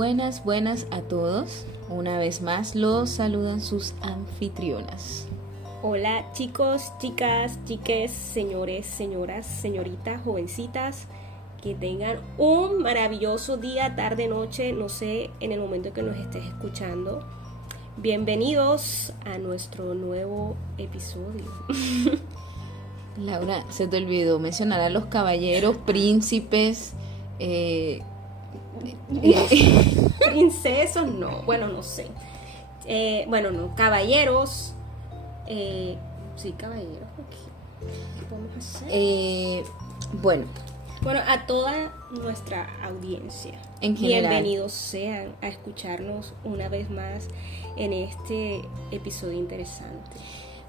Buenas a todos. Una vez más los saludan sus anfitrionas. Hola chicos, chicas, chiques, señores, señoras, señoritas, jovencitas. Que tengan un maravilloso día, tarde, noche, no sé, en el momento que nos estés escuchando. Bienvenidos a nuestro nuevo episodio. Laura, se te olvidó mencionar a los caballeros, príncipes, Princesos, no, bueno, no sé. Caballeros. Sí, caballeros. ¿Qué podemos hacer? Bueno, a toda nuestra audiencia, en general, bienvenidos sean a escucharnos una vez más en este episodio interesante.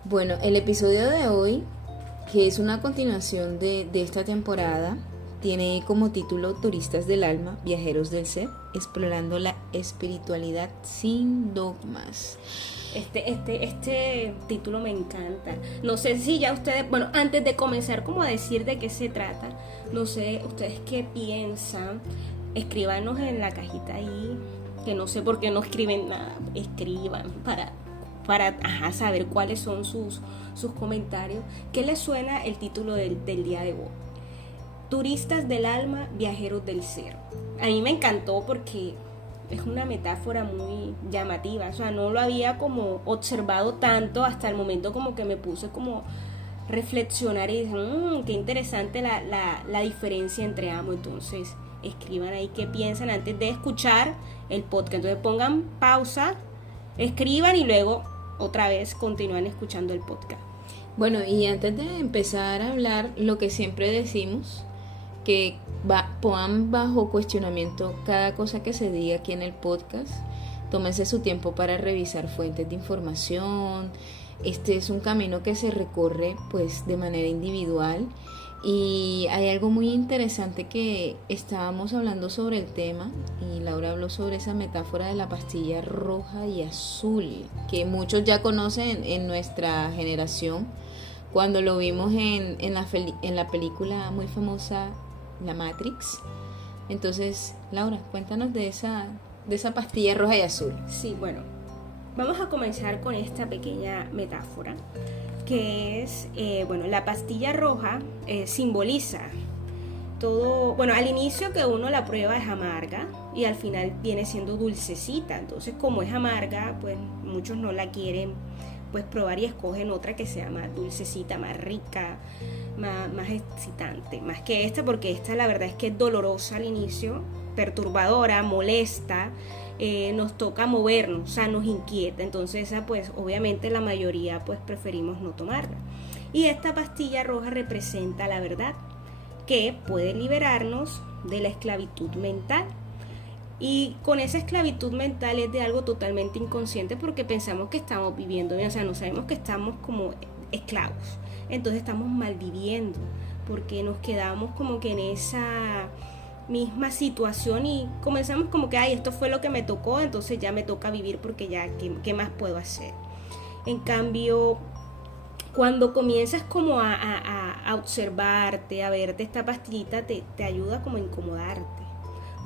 Bueno, el episodio de hoy, que es una continuación de esta temporada, tiene como título Turistas del Alma, Viajeros del Ser, explorando la espiritualidad sin dogmas. Este título me encanta. No sé si ya ustedes, bueno, antes de comenzar como a decir de qué se trata, no sé ustedes qué piensan. Escríbanos en la cajita ahí, que no sé por qué no escriben nada. Escriban para saber cuáles son sus comentarios. ¿Qué les suena el título del día de hoy? Turistas del alma, viajeros del ser. A mí me encantó porque es una metáfora muy llamativa, o sea, no lo había como observado tanto hasta el momento como que me puse como reflexionar y dije, qué interesante la diferencia entre ambos. Entonces, escriban ahí qué piensan antes de escuchar el podcast. Entonces pongan pausa, escriban y luego otra vez continúan escuchando el podcast. Bueno, y antes de empezar a hablar, lo que siempre decimos, que pongan bajo cuestionamiento cada cosa que se diga aquí en el podcast. Tómense su tiempo para revisar fuentes de información. Este es un camino que se recorre pues de manera individual, y hay algo muy interesante que estábamos hablando sobre el tema, y Laura habló sobre esa metáfora de la pastilla roja y azul, que muchos ya conocen en nuestra generación cuando lo vimos en la película muy famosa La Matrix. Entonces, Laura, cuéntanos de esa pastilla roja y azul. Sí, bueno, vamos a comenzar con esta pequeña metáfora, que es, la pastilla roja simboliza todo, bueno, al inicio que uno la prueba es amarga y al final viene siendo dulcecita. Entonces, como es amarga, pues muchos no la quieren pues probar y escogen otra que sea más dulcecita, más rica, más excitante, más que esta, porque esta la verdad es que es dolorosa al inicio, perturbadora, molesta, nos toca movernos, o sea, nos inquieta. Entonces esa pues obviamente la mayoría pues preferimos no tomarla. Y esta pastilla roja representa la verdad, que puede liberarnos de la esclavitud mental. Y con esa esclavitud mental es de algo totalmente inconsciente, porque pensamos que estamos viviendo bien, o sea, no sabemos que estamos como esclavos. Entonces estamos malviviendo, porque nos quedamos como que en esa misma situación y comenzamos como que, esto fue lo que me tocó, entonces ya me toca vivir porque ya, ¿qué más puedo hacer? En cambio, cuando comienzas como a observarte, a verte, esta pastillita te ayuda como a incomodarte,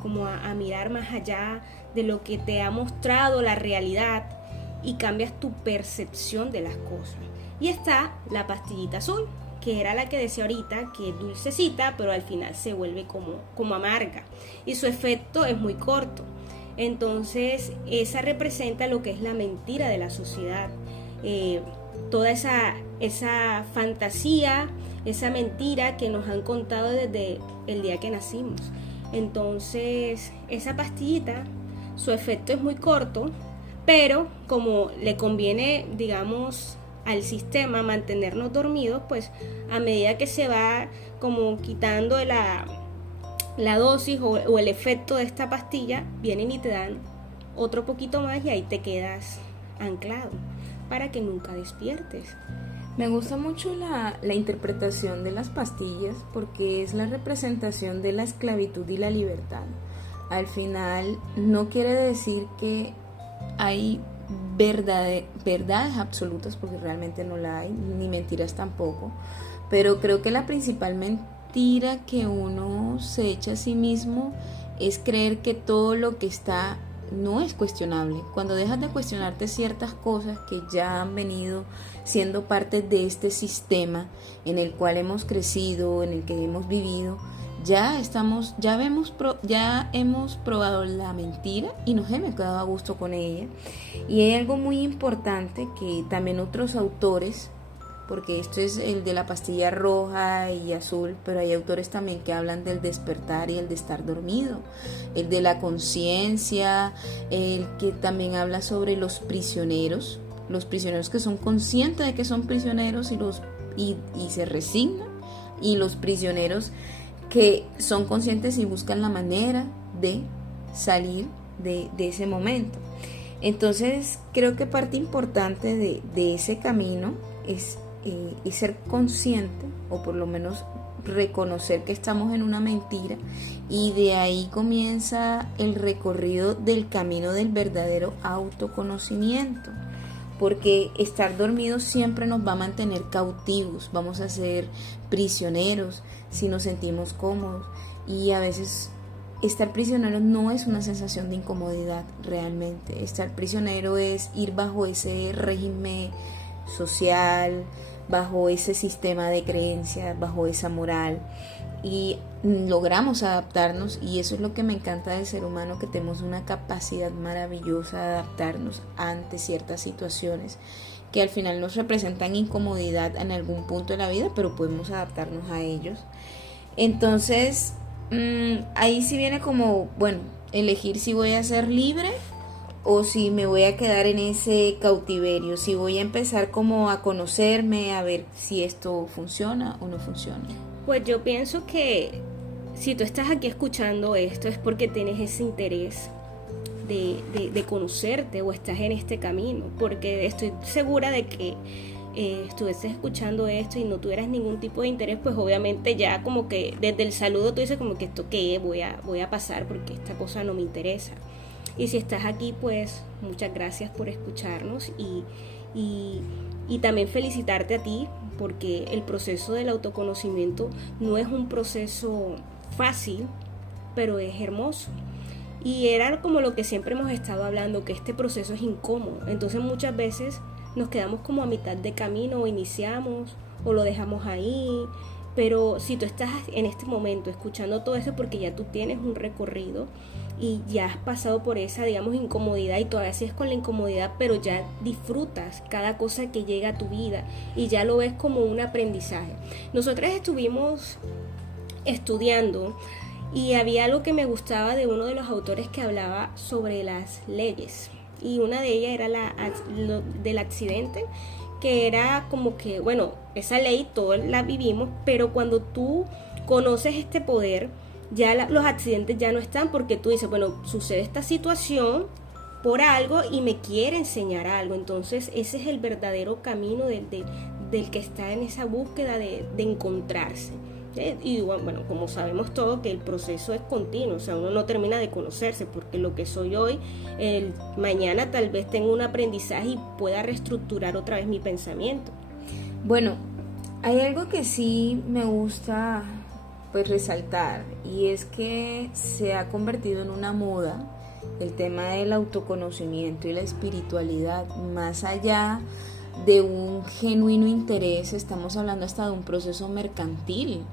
como a mirar más allá de lo que te ha mostrado la realidad, y cambias tu percepción de las cosas. Y está la pastillita azul, que era la que decía ahorita, que es dulcecita, pero al final se vuelve como amarga, y su efecto es muy corto. Entonces esa representa lo que es la mentira de la sociedad, toda esa fantasía, esa mentira que nos han contado desde el día que nacimos. Entonces esa pastillita, su efecto es muy corto, pero como le conviene, digamos, al sistema mantenernos dormidos, pues a medida que se va como quitando la dosis o el efecto de esta pastilla, vienen y te dan otro poquito más y ahí te quedas anclado para que nunca despiertes. Me gusta mucho la interpretación de las pastillas, porque es la representación de la esclavitud y la libertad. Al final no quiere decir que hay verdades absolutas, porque realmente no la hay, ni mentiras tampoco, pero creo que la principal mentira que uno se echa a sí mismo es creer que todo lo que está no es cuestionable. Cuando dejas de cuestionarte ciertas cosas que ya han venido siendo parte de este sistema en el cual hemos crecido, en el que hemos vivido, ya hemos probado la mentira y nos hemos quedado a gusto con ella. Y hay algo muy importante que también otros autores, porque esto es el de la pastilla roja y azul, pero hay autores también que hablan del despertar y el de estar dormido, el de la conciencia, el que también habla sobre los prisioneros que son conscientes de que son prisioneros y se resignan, y los prisioneros que son conscientes y buscan la manera de salir de ese momento. Entonces creo que parte importante de ese camino es ser consciente, o por lo menos reconocer que estamos en una mentira, y de ahí comienza el recorrido del camino del verdadero autoconocimiento, porque estar dormidos siempre nos va a mantener cautivos, vamos a ser prisioneros si nos sentimos cómodos, y a veces estar prisionero no es una sensación de incomodidad realmente. Estar prisionero es ir bajo ese régimen social, bajo ese sistema de creencias, bajo esa moral, y logramos adaptarnos, y eso es lo que me encanta del ser humano, que tenemos una capacidad maravillosa de adaptarnos ante ciertas situaciones que al final nos representan incomodidad en algún punto de la vida, pero podemos adaptarnos a ellos. Entonces ahí sí viene como, bueno, elegir si voy a ser libre o si me voy a quedar en ese cautiverio, si voy a empezar como a conocerme, a ver si esto funciona o no funciona. Pues yo pienso que si tú estás aquí escuchando esto es porque tienes ese interés de conocerte, o estás en este camino, porque estoy segura de que estuvieses escuchando esto y no tuvieras ningún tipo de interés, pues obviamente ya como que desde el saludo tú dices como que esto qué voy a pasar porque esta cosa no me interesa. Y si estás aquí, pues muchas gracias por escucharnos, y también felicitarte a ti, porque el proceso del autoconocimiento no es un proceso fácil, pero es hermoso. Y era como lo que siempre hemos estado hablando, que este proceso es incómodo. Entonces muchas veces nos quedamos como a mitad de camino, o iniciamos o lo dejamos ahí. Pero si tú estás en este momento escuchando todo eso, porque ya tú tienes un recorrido y ya has pasado por esa, digamos, incomodidad, y todavía sigues con la incomodidad, pero ya disfrutas cada cosa que llega a tu vida y ya lo ves como un aprendizaje. Nosotros estuvimos estudiando y había algo que me gustaba de uno de los autores que hablaba sobre las leyes, y una de ellas era del accidente, que era como que, bueno, esa ley todos la vivimos, pero cuando tú conoces este poder, ya los accidentes ya no están, porque tú dices, bueno, sucede esta situación por algo y me quiere enseñar algo. Entonces ese es el verdadero camino del que está en esa búsqueda de encontrarse. Y bueno, como sabemos todos que el proceso es continuo, o sea, uno no termina de conocerse, porque lo que soy hoy, mañana tal vez tenga un aprendizaje y pueda reestructurar otra vez mi pensamiento. Bueno, hay algo que sí me gusta pues resaltar, y es que se ha convertido en una moda el tema del autoconocimiento y la espiritualidad. Más allá de un genuino interés, estamos hablando hasta de un proceso mercantil.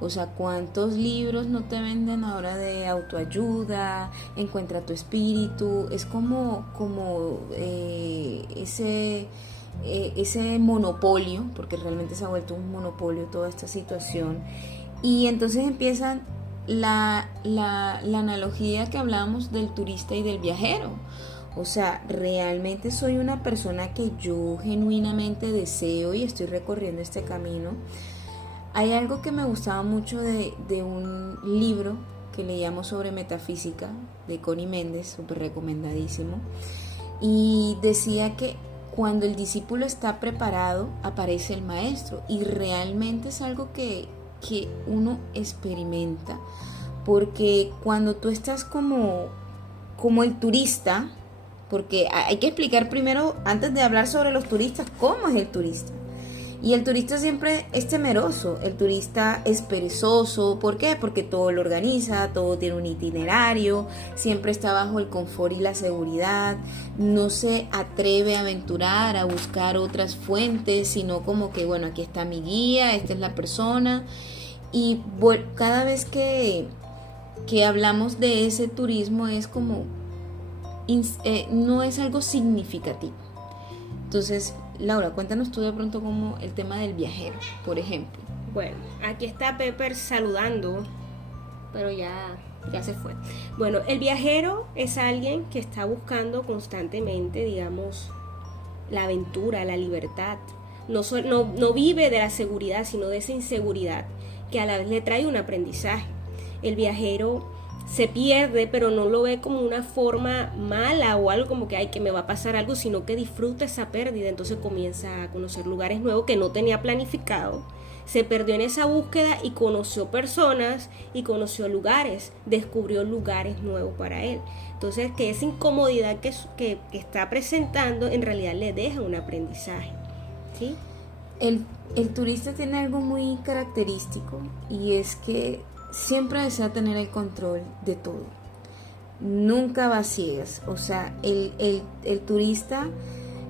O sea, ¿cuántos libros no te venden ahora de autoayuda? Encuentra tu espíritu. Es como ese monopolio, porque realmente se ha vuelto un monopolio toda esta situación. Y entonces empiezan la analogía que hablábamos del turista y del viajero. O sea, realmente soy una persona que yo genuinamente deseo y estoy recorriendo este camino. Hay algo que me gustaba mucho de un libro que leíamos sobre metafísica de Connie Méndez, súper recomendadísimo, y decía que cuando el discípulo está preparado, aparece el maestro, y realmente es algo que uno experimenta, porque cuando tú estás como el turista, porque hay que explicar primero, antes de hablar sobre los turistas, cómo es el turista. Y el turista siempre es temeroso, el turista es perezoso. ¿Por qué? Porque todo lo organiza, todo tiene un itinerario, siempre está bajo el confort y la seguridad, no se atreve a aventurar, a buscar otras fuentes, sino como que, bueno, aquí está mi guía, esta es la persona. Y cada vez que hablamos de ese turismo es como, no es algo significativo. Entonces, Laura, cuéntanos tú de pronto como el tema del viajero, por ejemplo. Bueno, aquí está Pepper saludando, pero ya se fue. Bueno, el viajero es alguien que está buscando constantemente, digamos, la aventura, la libertad. No vive de la seguridad, sino de esa inseguridad, que a la vez le trae un aprendizaje. El viajero se pierde, pero no lo ve como una forma mala o algo como que ay, que me va a pasar algo, sino que disfruta esa pérdida. Entonces comienza a conocer lugares nuevos que no tenía planificado, se perdió en esa búsqueda y conoció personas y conoció lugares, descubrió lugares nuevos para él. Entonces que esa incomodidad que está presentando en realidad le deja un aprendizaje, ¿sí? El turista tiene algo muy característico, y es que siempre desea tener el control de todo. Nunca va a ciegas. O sea, el turista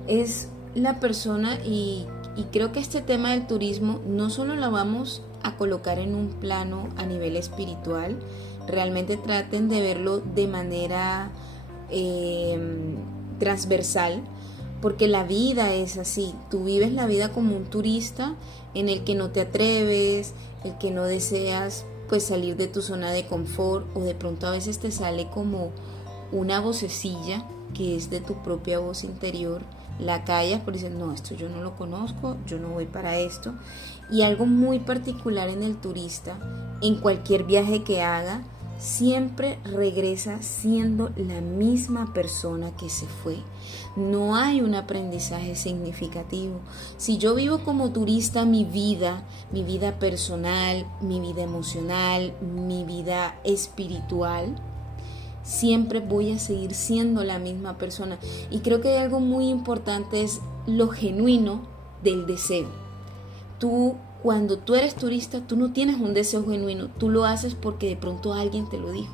es la persona, y creo que este tema del turismo no solo lo vamos a colocar en un plano a nivel espiritual. Realmente traten de verlo de manera transversal, porque la vida es así. Tú vives la vida como un turista en el que no te atreves, el que no deseas pues salir de tu zona de confort, o de pronto a veces te sale como una vocecilla que es de tu propia voz interior, la callas por decir, no, esto yo no lo conozco, yo no voy para esto. Y algo muy particular en el turista, en cualquier viaje que haga, siempre regresa siendo la misma persona que se fue. No hay un aprendizaje significativo. Si yo vivo como turista mi vida personal, mi vida emocional, mi vida espiritual, siempre voy a seguir siendo la misma persona. Y creo que hay algo muy importante, es lo genuino del deseo. Cuando tú eres turista, tú no tienes un deseo genuino, tú lo haces porque de pronto alguien te lo dijo.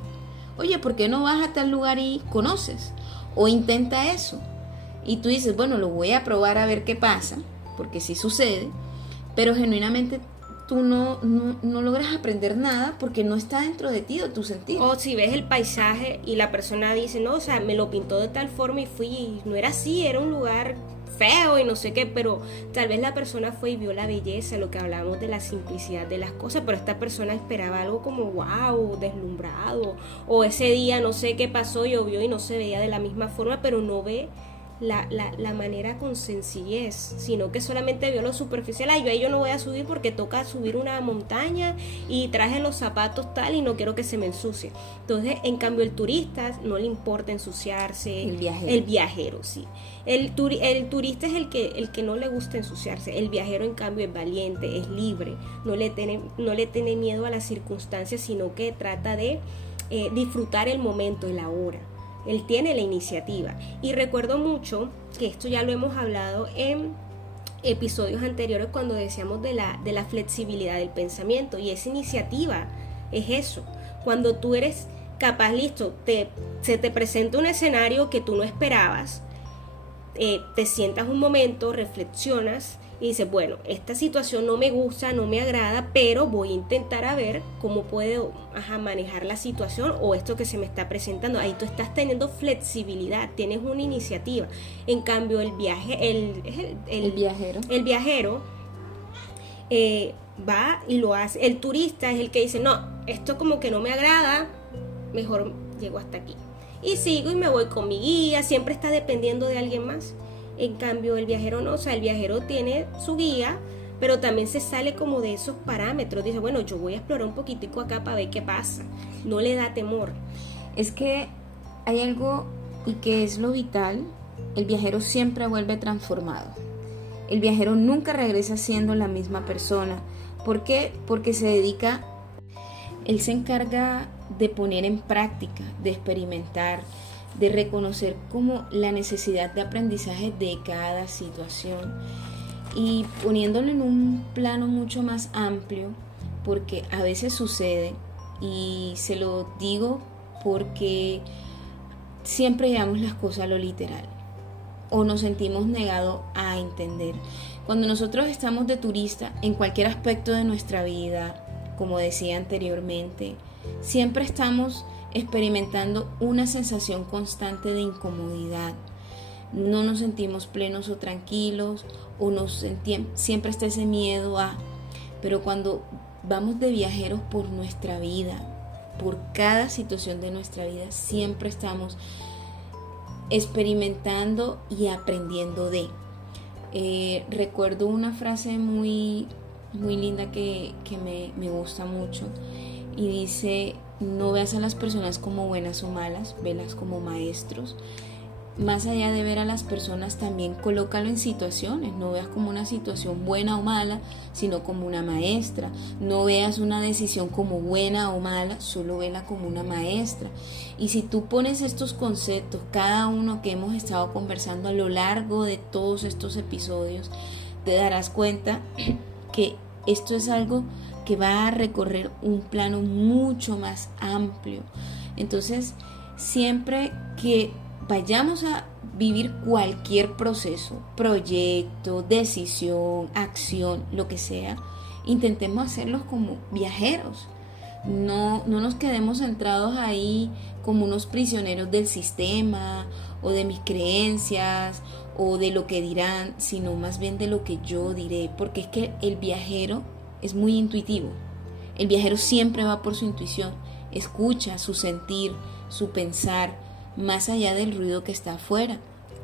Oye, ¿por qué no vas a tal lugar y conoces? O intenta eso. Y tú dices, bueno, lo voy a probar a ver qué pasa, porque sí sucede, pero genuinamente tú no logras aprender nada porque no está dentro de ti, de tu sentido. O si ves el paisaje y la persona dice, no, o sea, me lo pintó de tal forma y fui, y no era así, era un lugar feo y no sé qué, pero tal vez la persona fue y vio la belleza, lo que hablábamos de la simplicidad de las cosas, pero esta persona esperaba algo como wow, deslumbrado, o ese día no sé qué pasó, llovió y no se veía de la misma forma, pero no ve la manera con sencillez, sino que solamente vio lo superficial. Ay, yo ahí yo no voy a subir porque toca subir una montaña y traje los zapatos tal y no quiero que se me ensucie. Entonces, en cambio, el turista no le importa ensuciarse. El viajero, sí. El turista es el que no le gusta ensuciarse. El viajero, en cambio, es valiente, es libre, no le tiene miedo a las circunstancias, sino que trata de disfrutar el momento, el ahora. Él tiene la iniciativa. Y recuerdo mucho que esto ya lo hemos hablado en episodios anteriores cuando decíamos de la flexibilidad del pensamiento, y esa iniciativa es eso. Cuando tú eres capaz, listo, se te presenta un escenario que tú no esperabas, te sientas un momento, reflexionas y dices, bueno, esta situación no me gusta, no me agrada, pero voy a intentar a ver cómo puedo manejar la situación o esto que se me está presentando. Ahí tú estás teniendo flexibilidad, tienes una iniciativa. En cambio, el viajero va y lo hace. El turista es el que dice, no, esto como que no me agrada, mejor llego hasta aquí. Y sigo y me voy con mi guía, siempre está dependiendo de alguien más. En cambio, el viajero no, o sea, el viajero tiene su guía, pero también se sale como de esos parámetros. Dice, bueno, yo voy a explorar un poquitico acá para ver qué pasa. No le da temor. Es que hay algo, y que es lo vital, el viajero siempre vuelve transformado. El viajero nunca regresa siendo la misma persona. ¿Por qué? Porque él se encarga de poner en práctica, de experimentar, de reconocer como la necesidad de aprendizaje de cada situación. Y poniéndolo en un plano mucho más amplio, porque a veces sucede, y se lo digo porque siempre llevamos las cosas a lo literal o nos sentimos negados a entender. Cuando nosotros estamos de turista en cualquier aspecto de nuestra vida, como decía anteriormente, siempre estamos experimentando una sensación constante de incomodidad. No nos sentimos plenos o tranquilos, o siempre está ese miedo a... Pero cuando vamos de viajeros por nuestra vida, por cada situación de nuestra vida, siempre estamos experimentando y aprendiendo de. Recuerdo una frase muy linda que me gusta mucho, y dice: no veas a las personas como buenas o malas, velas como maestros. Más allá de ver a las personas, también colócalo en situaciones. No veas como una situación buena o mala, sino como una maestra. No veas una decisión como buena o mala, solo vela como una maestra. Y si tú pones estos conceptos, cada uno que hemos estado conversando a lo largo de todos estos episodios, te darás cuenta que esto es algo que va a recorrer un plano mucho más amplio. Entonces, siempre que vayamos a vivir cualquier proceso, proyecto, decisión, acción, lo que sea, intentemos hacerlos como viajeros. No nos quedemos centrados ahí como unos prisioneros del sistema o de mis creencias o de lo que dirán, sino más bien de lo que yo diré, porque es que el viajero es muy intuitivo. El viajero siempre va por su intuición, escucha su sentir, su pensar, más allá del ruido que está afuera.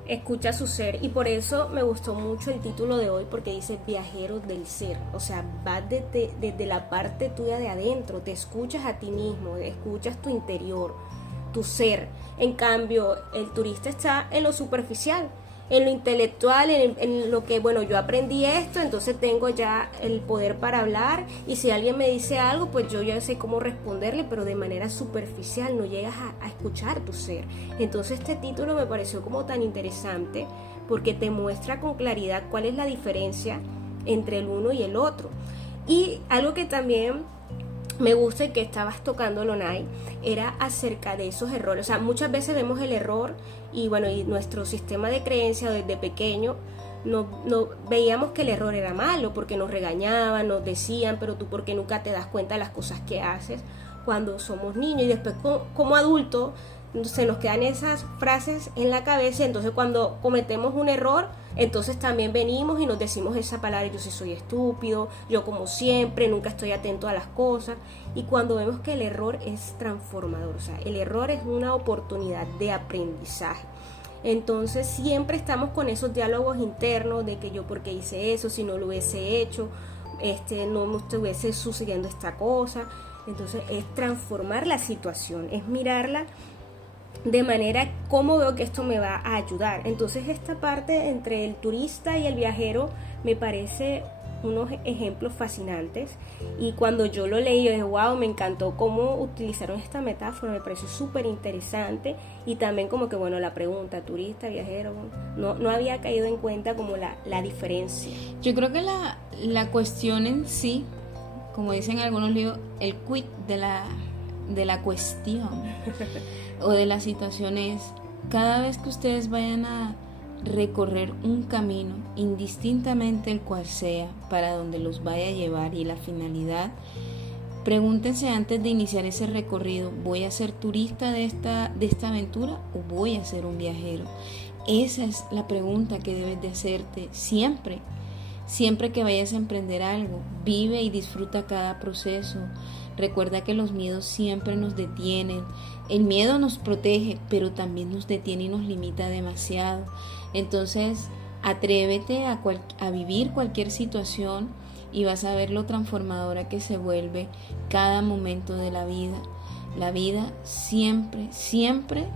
Escucha su ser, y por eso me gustó mucho el título de hoy, porque dice viajeros del ser. O sea, vas desde la parte tuya de adentro, te escuchas a ti mismo, escuchas tu interior, tu ser. En cambio, el turista está en lo superficial, en lo intelectual, en lo que, bueno, yo aprendí esto, entonces tengo ya el poder para hablar, y si alguien me dice algo, pues yo ya sé cómo responderle, pero de manera superficial, no llegas a escuchar tu ser. Entonces este título me pareció como tan interesante, porque te muestra con claridad cuál es la diferencia entre el uno y el otro. Y algo que también me gusta y que estabas tocando, Lonay, era acerca de esos errores. O sea, muchas veces vemos el error y bueno, y nuestro sistema de creencia desde pequeño no veíamos que el error era malo, porque nos regañaban, nos decían, pero tú porque nunca te das cuenta de las cosas que haces cuando somos niños, y después como adultos se nos quedan esas frases en la cabeza. Entonces cuando cometemos un error, entonces también venimos y nos decimos esa palabra: yo sí soy estúpido, yo como siempre, nunca estoy atento a las cosas. Y cuando vemos que el error es transformador, o sea, el error es una oportunidad de aprendizaje. Entonces siempre estamos con esos diálogos internos de que yo porque hice eso, si no lo hubiese hecho, no me estuviese sucediendo esta cosa. Entonces es transformar la situación, es mirarla de manera cómo veo que esto me va a ayudar. Entonces esta parte entre el turista y el viajero me parece unos ejemplos fascinantes, y cuando yo lo leí yo dije: wow, me encantó cómo utilizaron esta metáfora, me pareció súper interesante. Y también como que bueno, la pregunta turista, viajero, no había caído en cuenta como la diferencia. Yo creo que la cuestión en sí, como dicen algunos libros, el quid de la cuestión o de la situación es: cada vez que ustedes vayan a recorrer un camino, indistintamente el cual sea, para donde los vaya a llevar y la finalidad, pregúntense antes de iniciar ese recorrido: ¿voy a ser turista de esta aventura o voy a ser un viajero? Esa es la pregunta que debes de hacerte siempre. Siempre que vayas a emprender algo, vive y disfruta cada proceso. Recuerda que los miedos siempre nos detienen. El miedo nos protege, pero también nos detiene y nos limita demasiado. Entonces, atrévete a vivir cualquier situación y vas a ver lo transformadora que se vuelve cada momento de la vida. La vida siempre, siempre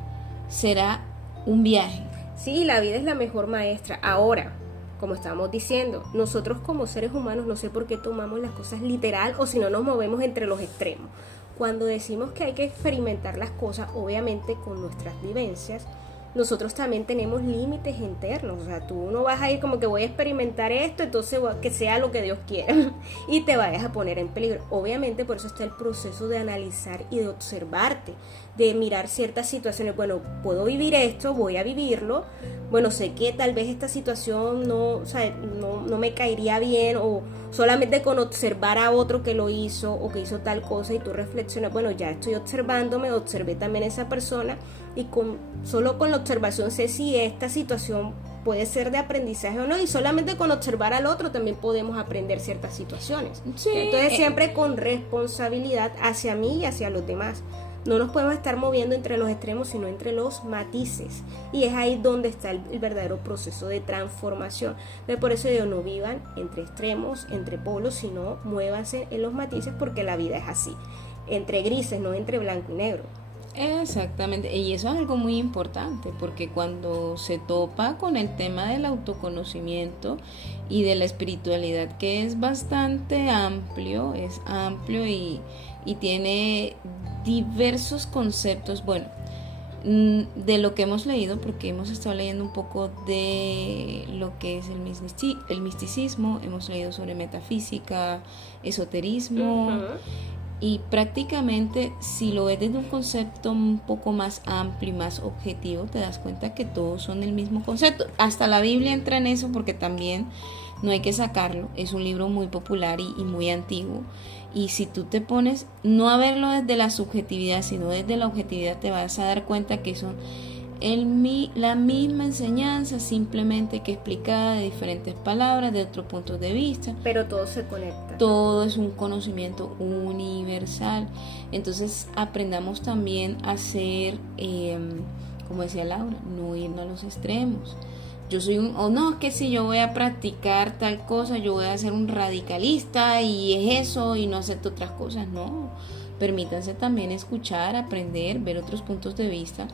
será un viaje. Sí, la vida es la mejor maestra. Ahora, como estábamos diciendo, nosotros como seres humanos no sé por qué tomamos las cosas literal, o si no nos movemos entre los extremos. Cuando decimos que hay que experimentar las cosas, obviamente con nuestras vivencias, nosotros también tenemos límites internos. O sea, tú no vas a ir como que voy a experimentar esto, entonces que sea lo que Dios quiera y te vayas a poner en peligro. Obviamente por eso está el proceso de analizar y de observarte, de mirar ciertas situaciones. Bueno, puedo vivir esto, voy a vivirlo. Bueno, sé que tal vez esta situación no me caería bien, o solamente con observar a otro que lo hizo o que hizo tal cosa y tú reflexionas, bueno, ya estoy observándome, observé también a esa persona y solo con la observación sé si esta situación puede ser de aprendizaje o no, y solamente con observar al otro también podemos aprender ciertas situaciones. Sí. Entonces siempre con responsabilidad hacia mí y hacia los demás. No nos podemos estar moviendo entre los extremos, sino entre los matices. Y es ahí donde está el verdadero proceso de transformación. Entonces, por eso digo, no vivan entre extremos, entre polos, sino muévanse en los matices, porque la vida es así. Entre grises, no entre blanco y negro. Exactamente, y eso es algo muy importante, porque cuando se topa con el tema del autoconocimiento y de la espiritualidad, que es bastante amplio, y tiene diversos conceptos, bueno, de lo que hemos leído, porque hemos estado leyendo un poco de lo que es el misticismo, hemos leído sobre metafísica, esoterismo, y prácticamente si lo ves desde un concepto un poco más amplio y más objetivo, te das cuenta que todos son el mismo concepto. Hasta la Biblia entra en eso, porque también no hay que sacarlo, es un libro muy popular y muy antiguo. Y si tú te pones no a verlo desde la subjetividad, sino desde la objetividad, te vas a dar cuenta que son la misma enseñanza, simplemente que explicada de diferentes palabras, de otros puntos de vista. Pero todo se conecta. Todo es un conocimiento universal. Entonces aprendamos también a ser, como decía Laura, no irnos a los extremos. Yo soy no, es que si yo voy a practicar tal cosa, yo voy a ser un radicalista y es eso y no acepto otras cosas. No, permítanse también escuchar, aprender, ver otros puntos de vista,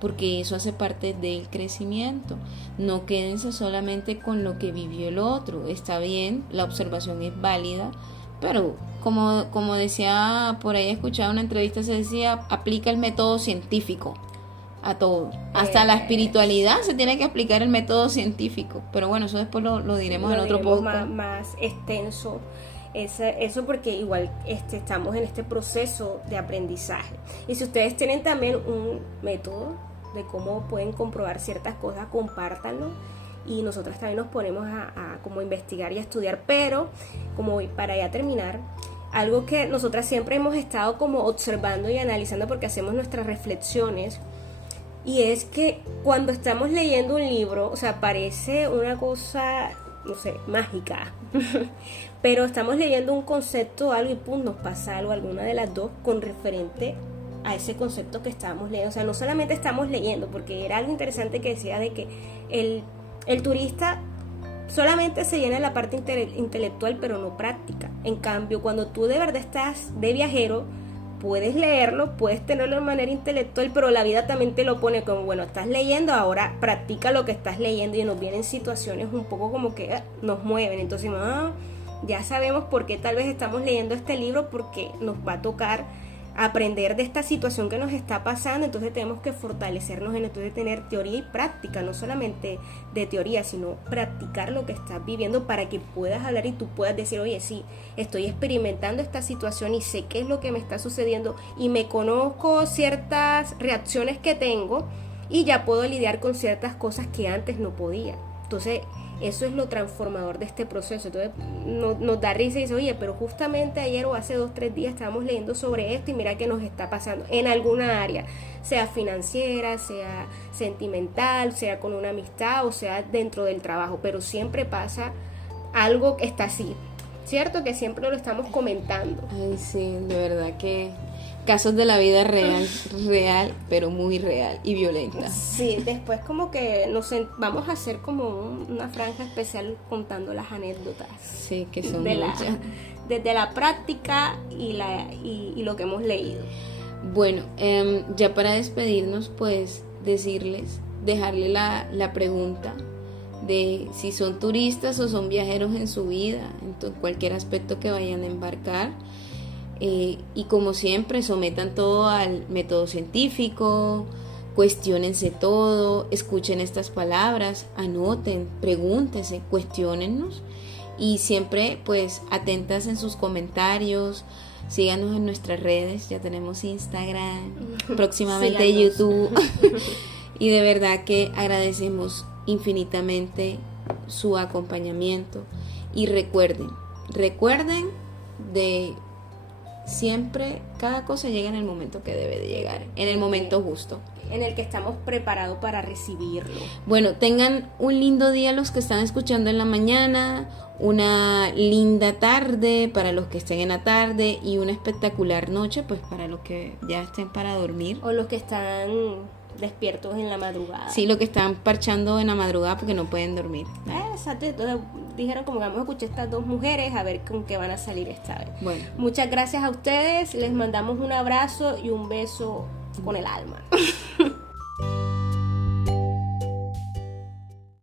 porque eso hace parte del crecimiento. No quédense solamente con lo que vivió el otro. Está bien, la observación es válida, pero como decía, por ahí he escuchado una entrevista, se decía, aplica el método científico a todo, hasta la espiritualidad se tiene que aplicar el método científico, pero bueno, eso después lo diremos en otro podcast más extenso, eso porque igual estamos en este proceso de aprendizaje, y si ustedes tienen también un método de cómo pueden comprobar ciertas cosas, compártanlo, y nosotras también nos ponemos a como investigar y a estudiar. Pero como para ya terminar, algo que nosotras siempre hemos estado como observando y analizando, porque hacemos nuestras reflexiones, y es que cuando estamos leyendo un libro, o sea, parece una cosa, no sé, mágica, pero estamos leyendo un concepto, algo, y pum, nos pasa algo, alguna de las dos, con referente a ese concepto que estábamos leyendo. O sea, no solamente estamos leyendo, porque era algo interesante que decía de que el turista solamente se llena la parte intelectual, pero no práctica. En cambio, cuando tú de verdad estás de viajero, puedes leerlo, puedes tenerlo de manera intelectual, pero la vida también te lo pone como, bueno, estás leyendo, ahora practica lo que estás leyendo, y nos vienen situaciones un poco como que nos mueven. Entonces, ya sabemos por qué tal vez estamos leyendo este libro, porque nos va a tocar aprender de esta situación que nos está pasando. Entonces tenemos que fortalecernos en esto de tener teoría y práctica, no solamente de teoría, sino practicar lo que estás viviendo, para que puedas hablar y tú puedas decir, oye, sí, estoy experimentando esta situación y sé qué es lo que me está sucediendo, y me conozco ciertas reacciones que tengo, y ya puedo lidiar con ciertas cosas que antes no podía. Entonces eso es lo transformador de este proceso. Entonces nos da risa y dice, oye, pero justamente ayer o hace 2-3 días estábamos leyendo sobre esto, y mira qué nos está pasando en alguna área, sea financiera, sea sentimental, sea con una amistad, o sea dentro del trabajo, pero siempre pasa algo que está así, ¿cierto? Que siempre lo estamos comentando. Ay, sí, de verdad que casos de la vida real, pero muy real y violenta. Sí, después como que vamos a hacer como una franja especial contando las anécdotas. Sí, que son muchas. Desde la práctica y lo que hemos leído. Bueno, ya para despedirnos, pues dejarle la pregunta de si son turistas o son viajeros en su vida, en cualquier aspecto que vayan a embarcar. Y como siempre, sometan todo al método científico, Cuestiónense todo, escuchen estas palabras, anoten, pregúntense, cuestiónennos y siempre pues atentas en sus comentarios. Síganos en nuestras redes, ya tenemos Instagram, próximamente Síganos. YouTube. Y de verdad que agradecemos infinitamente su acompañamiento. Y recuerden de siempre, cada cosa llega en el momento que debe de llegar, en el momento justo. En el que estamos preparados para recibirlo. Bueno, tengan un lindo día los que están escuchando en la mañana, una linda tarde para los que estén en la tarde y una espectacular noche pues para los que ya estén para dormir. O los que están despiertos en la madrugada. Sí, los que están parchando en la madrugada porque no pueden dormir. Exacto, entonces dijeron como que vamos a escuchar a estas dos mujeres a ver con qué van a salir esta vez. Bueno, Muchas gracias a ustedes, les mandamos un abrazo y un beso con el alma.